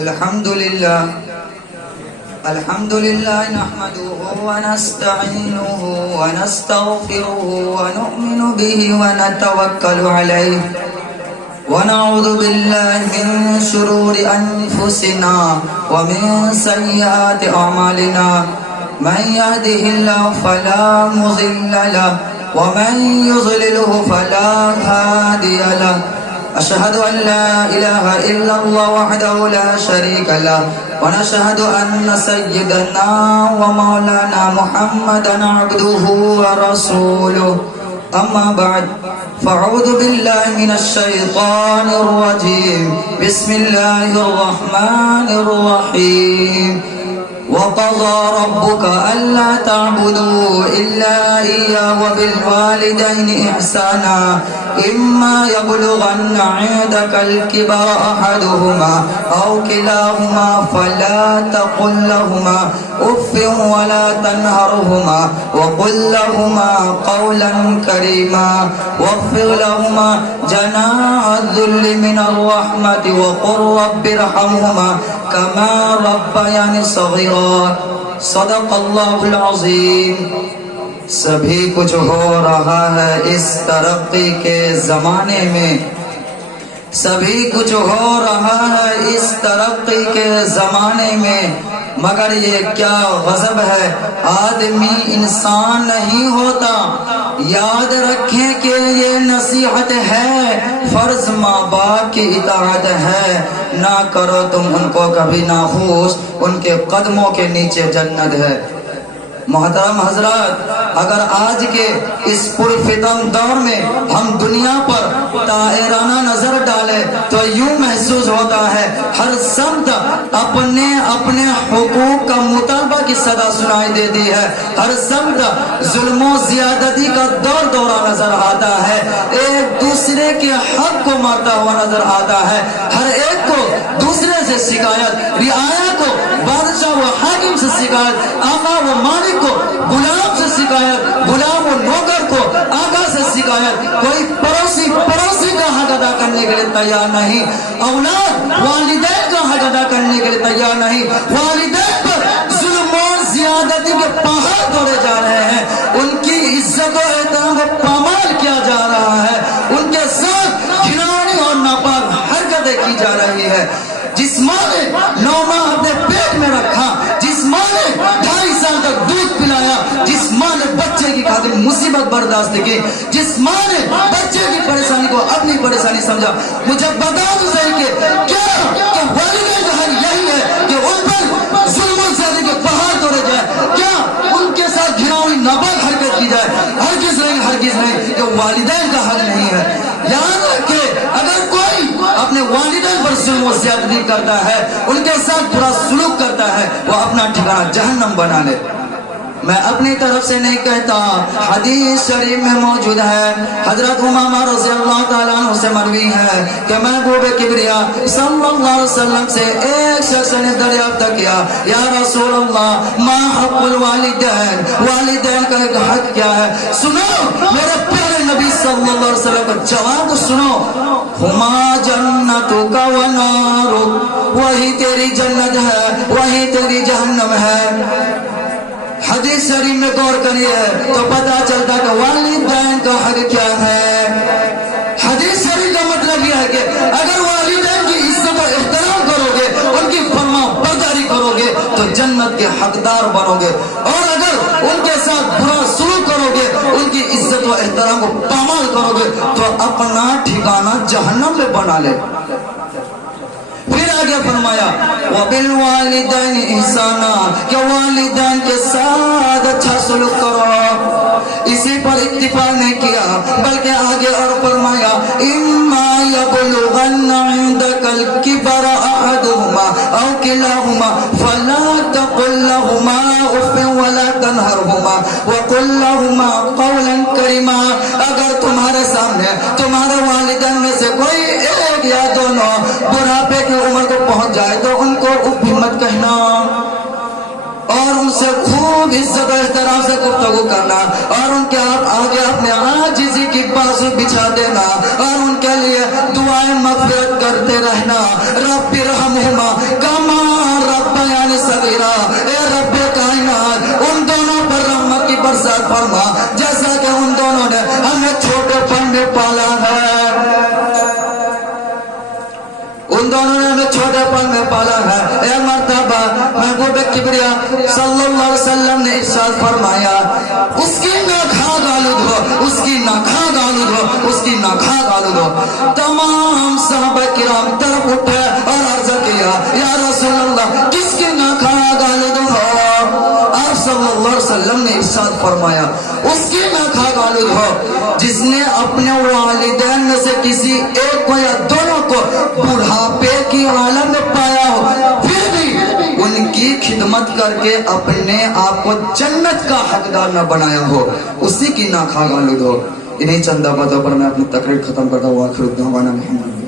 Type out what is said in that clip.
الحمد لله نحمده ونستعينه ونستغفره ونؤمن به ونتوكل عليه ونعوذ بالله من شرور أنفسنا ومن سيئات أعمالنا من يهده الله فلا مضل له ومن يضلله فلا هادي له أشهد أن لا إله إلا الله وحده لا شريك له ونشهد أن سيدنا ومولانا محمدا عبده ورسوله أما بعد فأعوذ بالله من الشيطان الرجيم بسم الله الرحمن الرحيم وقضى ربك ألا تعبدوا إلا إياه وبالوالدين إحسانا إما يبلغن عندك الكبر أحدهما أو كلاهما فلا تقل لهما أف ولا تنهرهما وقل لهما قولا كريما واخفض لهما جناح الذل من الرحمة وقل رب ارحمهما كما ربياني صغيرا صدق اللہ العظیم. سبھی کچھ ہو رہا ہے اس ترقی کے زمانے میں، سبھی کچھ ہو رہا ہے اس ترقی کے زمانے میں، مگر یہ کیا غضب ہے آدمی انسان نہیں ہوتا. یاد رکھیں کہ یہ نصیحت ہے، فرض ماں باپ کی اطاعت ہے. نہ کرو تم ان کو کبھی ناخوش، ان کے قدموں کے نیچے جنت ہے. محترم حضرات، اگر آج کے اس پرفتن دور میں ہم دنیا پر طائرانہ نظر ڈالیں تو یوں محسوس ہوتا ہے ہر سمت اپنے اپنے حقوق کا مطالبہ کی صدا سنائی دیتی ہے. ہر سمت ظلم و زیادتی کا دور دورہ نظر آتا ہے. ایک دوسرے کے حق کو مارتا ہوا نظر آتا ہے. ہر ایک کو دوسرے سے شکایت، رعایا کو بادشاہ و حاکم سے شکایت، آقا و مالک کو غلام سے شکایت، غلام و نوکر کو آقا سے شکایت. کوئی پڑوسی کا حق ادا کرنے کے لیے تیار نہیں، اولاد والدین کا حق ادا کرنے کے لیے تیار نہیں. والدین پر ظلم و زیادتی کے پہاڑ توڑے جا رہے ہیں، ان کی عزت و احترام کو پامال کیا جا رہا ہے، ان کے ساتھ گھناؤنی اور ناپاک حرکتیں کی جا رہی ہے. جس ماں نے 9 ماہ اپنے پیٹ میں رکھا، جس ماں نے 2.5 سال تک دودھ پلایا، جس ماں نے بچے کی خاطر مصیبت برداشت کی، جس ماں نے بچے کی پریشانی کو اپنی پریشانی سمجھا، مجھے بتا دو صحیح کہ کیا والدین کا حل یہی ہے کہ ان پر ظلم و زیادتی کے پہاڑ توڑے جائے؟ کیا ان کے ساتھ گھناؤنی ناپاک حرکت کی جائے؟ ہرگز نہیں، ہرگز نہیں. یہ والدین کا حق نہیں ہے. یاد رکھے، اگر کوئی اپنے والدین پر ظلم و زیادتی کرتا ہے، ان کے ساتھ برا سلوک کرتا ہے، وہ اپنا ٹھکانہ جہنم بنا لے. میں اپنی طرف سے نہیں کہتا، حدیث شریف میں موجود ہے، حضرت امامہ رضی اللہ تعالیٰ عنہ سے مروی ہے کہ محبوب کبریا صلی اللہ علیہ وسلم سے ایک شخص نے دریافت کیا، یا رسول اللہ ما حق الوالدین، والدین کا ایک حق کیا ہے؟ سنو میرے پیارے نبی صلی اللہ علیہ وسلم کا جواب سنو، ہما جنتک و نارک، وہی تیری جنت ہے، وہی تیری جہنم ہے. حدیث شریف میں غور کریے تو پتا چلتا کہ والدین کا حق کیا ہے. حدیث شریف کا مطلب یہ ہے کہ اگر والدین کی عزت و احترام کرو گے، ان کی فرما برداری کرو گے تو جنت کے حقدار بنو گے، اور اگر ان کے ساتھ برا سلوک کرو گے، ان کی عزت و احترام کو پامال کرو گے تو اپنا ٹھکانہ جہنم میں بنا لے. پھر آگے فرمایا وَبِالْوَالِدَيْنِ إِحْسَانًا، کہ والدین کے ساتھ اچھا سلوک کرو. اسی پر اکتفا نہیں کیا بلکہ آگے اور فرمایا إِمَّا يَبْلُغَنَّ عِندَكَ الْكِبَرَ أَحَدُهُمَا أَوْ كِلَاهُمَا فَلَا تَقُل لَّهُمَا أُفٍّ وَلَا تَنْهَرْهُمَا وَقُل لَّهُمَا قَوْلًا كَرِيمًا. اگر تمہارے سامنے تمہارے والدین میں سے کوئی ایک یا دونوں بڑھاپے کی عمر کو پہنچ جائے تو ان کو اف بھی مت کہنا، اور ان سے خوب عزت و احترام سے گفتگو کرنا اور ان کے آگے اپنے عاجزی کی بازو بچھا دینا اور ان کے لیے دعائیں مغفرت کرتے رہنا. رب ارحمہما کما ربیانی صغیرا. اے رب کائنات ان دونوں پر رحمت کی برسات فرما جیسا کہ ان دونوں نے ہمیں چھوٹے پن میں پالا ہے. ان دونوں نے ہمیں چھوٹے پن میں پالا ہے. اے مرتبہ محبوب کبریا صلی اللہ علیہ وسلم نے ارشاد فرمایا اس کی ناکھاگ آلود ہو، اس کی ناکھاگ آلود ہو، اس کی ناکھاگ آلود ہو. تمام صحابہ کرام طرف اٹھے اور عرض کیا یا رسول اللہ کس کی ناکھاگ آلود ہو؟ آپ صلی اللہ علیہ وسلم نے ارشاد فرمایا اس کی ناکھاگ آلود ہو جس نے اپنے والدین میں سے کسی ایک کو یا دونوں کو بڑھاپے کی عالم میں پایا ہو پھر بھی ان کی خدمت کر کے اپنے آپ کو جنت کا حقدار نہ بنایا ہو، اسی کی ناکھاگ آلود ہو. انہیں چند باتوں پر میں اپنی تقریر ختم کرتا ہوں. آخر دعوانا الحمدللہ.